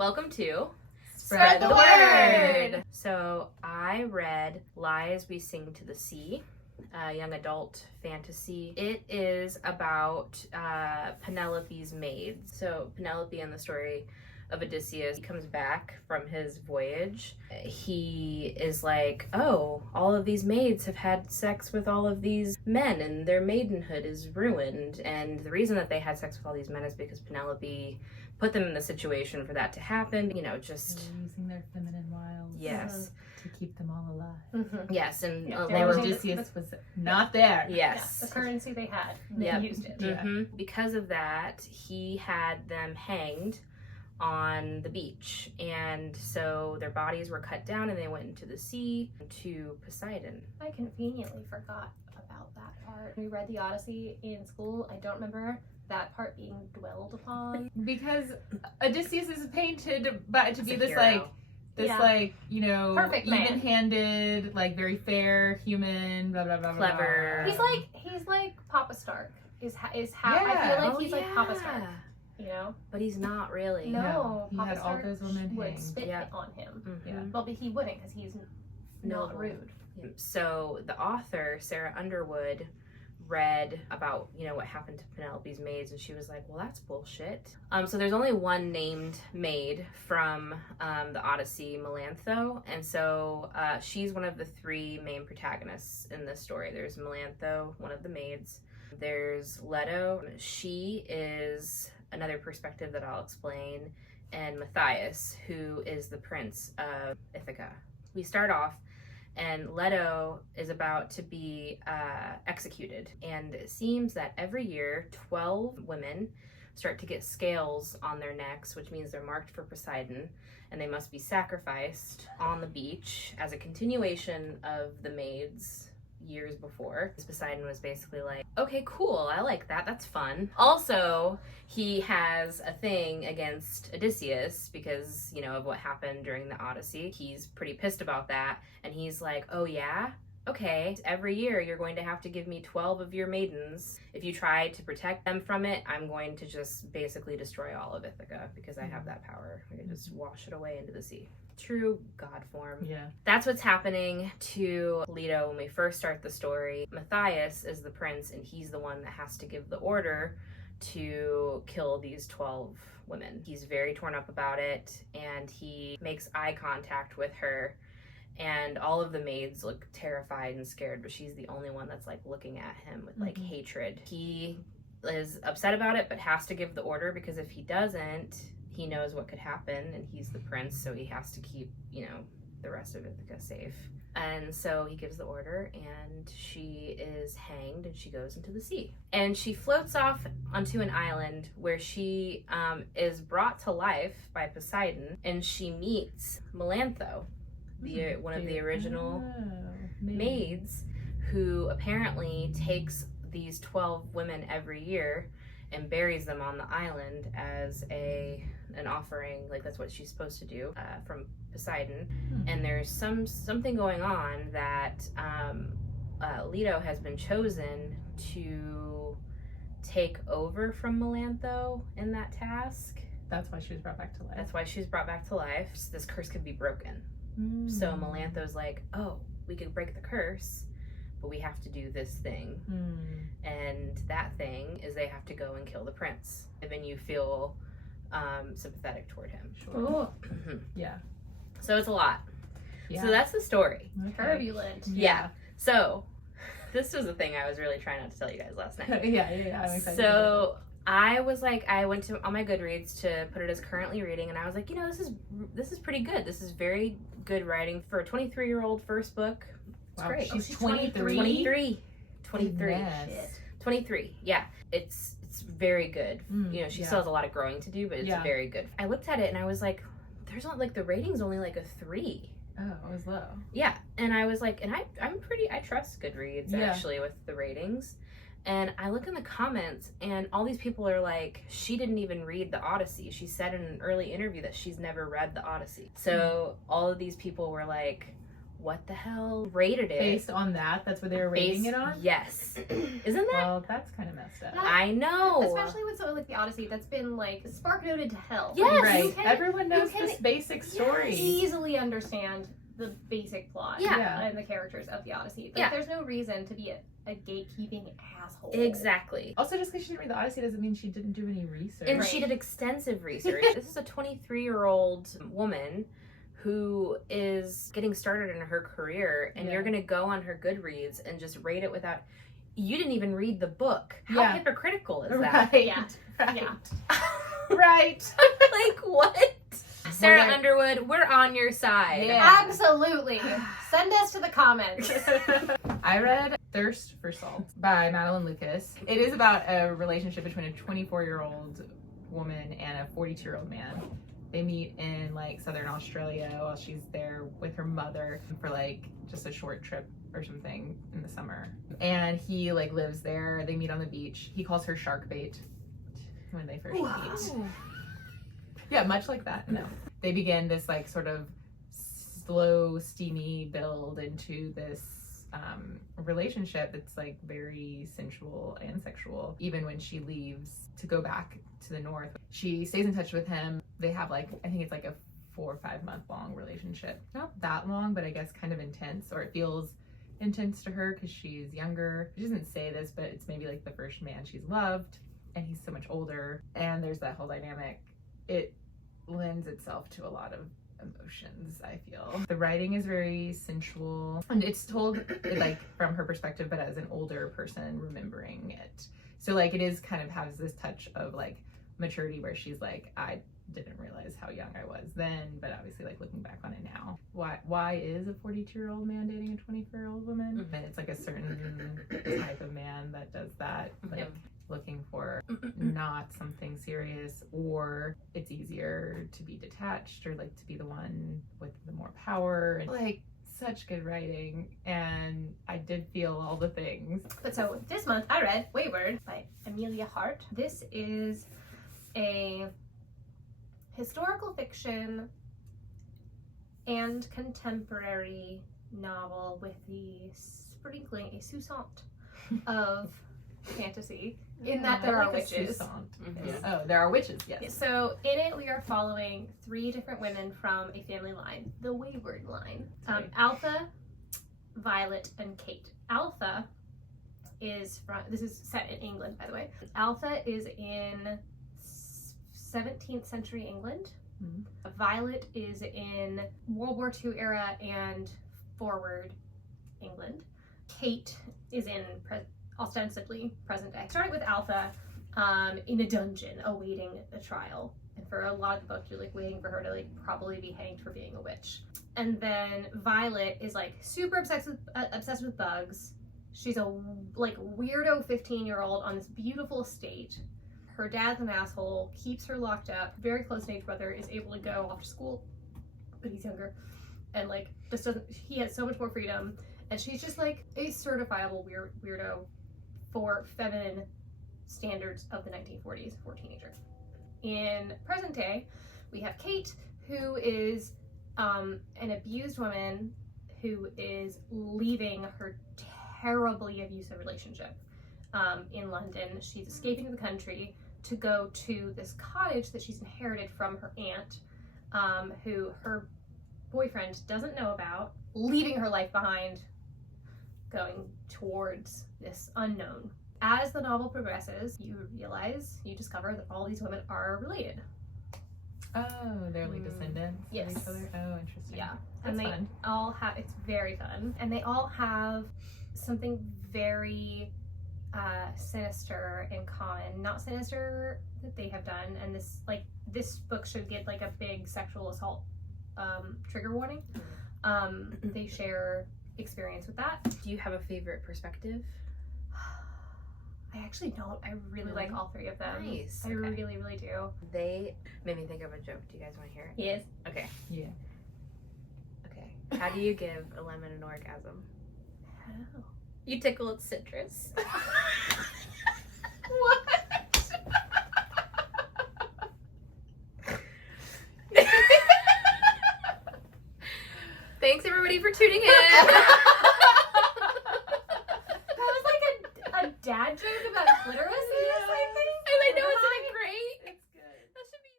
Welcome to Spread the Word! So I read Lies We Sing to the Sea, a young adult fantasy. It is about Penelope's maids. So Penelope in the story of Odysseus, he comes back from his voyage. He is like, oh, all of these maids have had sex with all of these men and their maidenhood is ruined. And the reason that they had sex with all these men is because Penelope put them in the situation for that to happen. You know, just... They're using their feminine wiles. Yes. To keep them all alive. Mm-hmm. Yes, and Odysseus was not there. Yes. Yeah, the currency they had, they used it. Yeah. Mm-hmm. Because of that, he had them hanged on the beach, and so their bodies were cut down and they went into the sea to Poseidon. I conveniently forgot about that part. We read the Odyssey in school. I don't remember that part being dwelled upon. Because Odysseus is painted to be this hero. like, you know, Perfect man. even-handed, like very fair human, blah blah blah. Clever. Blah. He's like Papa Stark. Is how Yeah. I feel like he's like Papa Stark. You know? But he's not really. No, he Papa had all Stark those women would hanged. spit Yeah. on him. Mm-hmm. Yeah. Well, but he wouldn't because he's not rude. So the author, Sarah Underwood, read about, you know, what happened to Penelope's maids, and she was like, well, that's bullshit. So there's only one named maid from the Odyssey, Melantho, and so she's one of the three main protagonists in this story. There's Melantho, one of the maids. There's Leto. She is another perspective that I'll explain, and Matthias, who is the prince of Ithaca. We start off and Leto is about to be executed, and it seems that every year 12 women start to get scales on their necks, which means they're marked for Poseidon, and they must be sacrificed on the beach as a continuation of the maids years before. Poseidon was basically like, okay, cool, I like that, that's fun. Also, he has a thing against Odysseus because, you know, of what happened during the Odyssey. He's pretty pissed about that, and he's like, oh yeah? Okay, every year you're going to have to give me 12 of your maidens. If you try to protect them from it, I'm going to just basically destroy all of Ithaca because I have that power. I can just wash it away into the sea. True god form. Yeah. That's what's happening to Leto when we first start the story. Matthias is the prince, and he's the one that has to give the order to kill these 12 women. He's very torn up about it, and he makes eye contact with her, and all of the maids look terrified and scared, but she's the only one that's like looking at him with like hatred. He is upset about it, but has to give the order because if he doesn't, he knows what could happen, and he's the prince, so he has to keep, you know, the rest of Ithaca safe. And so he gives the order, and she is hanged, and she goes into the sea. And she floats off onto an island where she is brought to life by Poseidon, and she meets Melantho, one of the original maids, who apparently takes these 12 women every year and buries them on the island as an offering, like that's what she's supposed to do from Poseidon. And there's something going on that Leto has been chosen to take over from Melantho in that task. That's why she was brought back to life. That's why she's brought back to life. So this curse could be broken. So Melantho's like, oh, we could break the curse, but we have to do this thing. And that thing is they have to go and kill the prince. And then you feel sympathetic toward him. Ooh. Yeah. So it's a lot. Yeah. So that's the story. Turbulent. Yeah. So this was the thing I was really trying not to tell you guys last night. yeah. I'm excited. So I was like, I went to on my Goodreads to put it as currently reading, and I was like, you know, this is pretty good. This is very good writing for a 23-year-old first book. It's great. She's 23. Yes. 23. Yeah. It's very good. You know, she still has a lot of growing to do, but it's very good. I looked at it and I was like, there's not like the rating's only like a 3. Oh, it was low. Yeah. And I was like, and I trust Goodreads actually with the ratings. And I look in the comments and all these people are like, she didn't even read the Odyssey. She said in an early interview that she's never read the Odyssey. So all of these people were like, what the hell rated it. Based on that, that's what they were rating it on? Yes. Isn't that? Well, that's kind of messed up. I know. Especially with something like the Odyssey that's been like spark noted to hell. Yes. Like, Right. Everyone knows this basic story. Easily understand the basic plot and the characters of the Odyssey. Like, there's no reason to be a gatekeeping asshole. Exactly. Also, just because she didn't read the Odyssey doesn't mean she didn't do any research. And she did extensive research. This is a 23-year-old woman who is getting started in her career, and you're going to go on her Goodreads and just rate it without... You didn't even read the book. How hypocritical is that? Right. Yeah. Right. Yeah. Right. Like, what? Sarah Underwood, we're on your side. Yeah. Absolutely. Send us to the comments. I read Thirst for Salt by Madeline Lucas. It is about a relationship between a 24-year-old woman and a 42-year-old man. They meet in like southern Australia while she's there with her mother for like just a short trip or something in the summer. And he like lives there. They meet on the beach. He calls her shark bait when they first meet. Yeah, much like that. No. They begin this like sort of slow, steamy build into this relationship that's like very sensual and sexual. Even when she leaves to go back to the north, she stays in touch with him. They have like, I think it's like a 4 or 5 month long relationship. Not that long, but I guess kind of intense, or it feels intense to her because she's younger. She doesn't say this, but it's maybe like the first man she's loved, and he's so much older, and there's that whole dynamic. It lends itself to a lot of emotions, I feel. The writing is very sensual, and it's told like from her perspective, but as an older person remembering it. So like it is kind of has this touch of like maturity where she's like, I didn't realize how young I was then, but obviously like looking back on it now, why is a 42-year-old man dating a 24-year-old woman? And it's like a certain type of man that does that, like looking for not something serious, or it's easier to be detached or like to be the one with the more power. And like such good writing, and I did feel all the things. But so this month I read Weyward by Emilia Hart. This is a historical fiction and contemporary novel with the sprinkling, a sousant of fantasy, in that there are witches. Oh, there are witches, yes. So in it we are following 3 different women from a family line, the Weyward line. Alpha, Violet, and Kate. Alpha is from, this is set in England, by the way. Alpha is in 17th century England. Violet is in World War II era and forward England. Kate is in ostensibly present day. Starting with Alpha in a dungeon awaiting a trial. And for a lot of the book, you're like waiting for her to like probably be hanged for being a witch. And then Violet is like super obsessed with bugs. She's a like weirdo 15-year-old on this beautiful estate. Her dad's an asshole, keeps her locked up. Very close age brother is able to go off to school, but he's younger. And like just doesn't, he has so much more freedom. And she's just like a certifiable weirdo for feminine standards of the 1940s for a teenager. In present day, we have Kate, who is an abused woman who is leaving her terribly abusive relationship in London. She's escaping the country to go to this cottage that she's inherited from her aunt, who her boyfriend doesn't know about, leaving her life behind, going towards this unknown. As the novel progresses, you discover that all these women are related. Oh, they're like descendants of each other? Oh, interesting. Yeah. That's and they fun. all have, it's very fun. And they all have something very sinister in common. Not sinister that they have done, and this book should get like a big sexual assault trigger warning. They share experience with that. Do you have a favorite perspective? I actually don't. I really like all 3 of them. Nice. I really, really do. They made me think of a joke. Do you guys want to hear it? Yes. Okay. Yeah. Okay. How do you give a lemon an orgasm? How? You tickle its citrus. What? Thanks everybody for tuning in.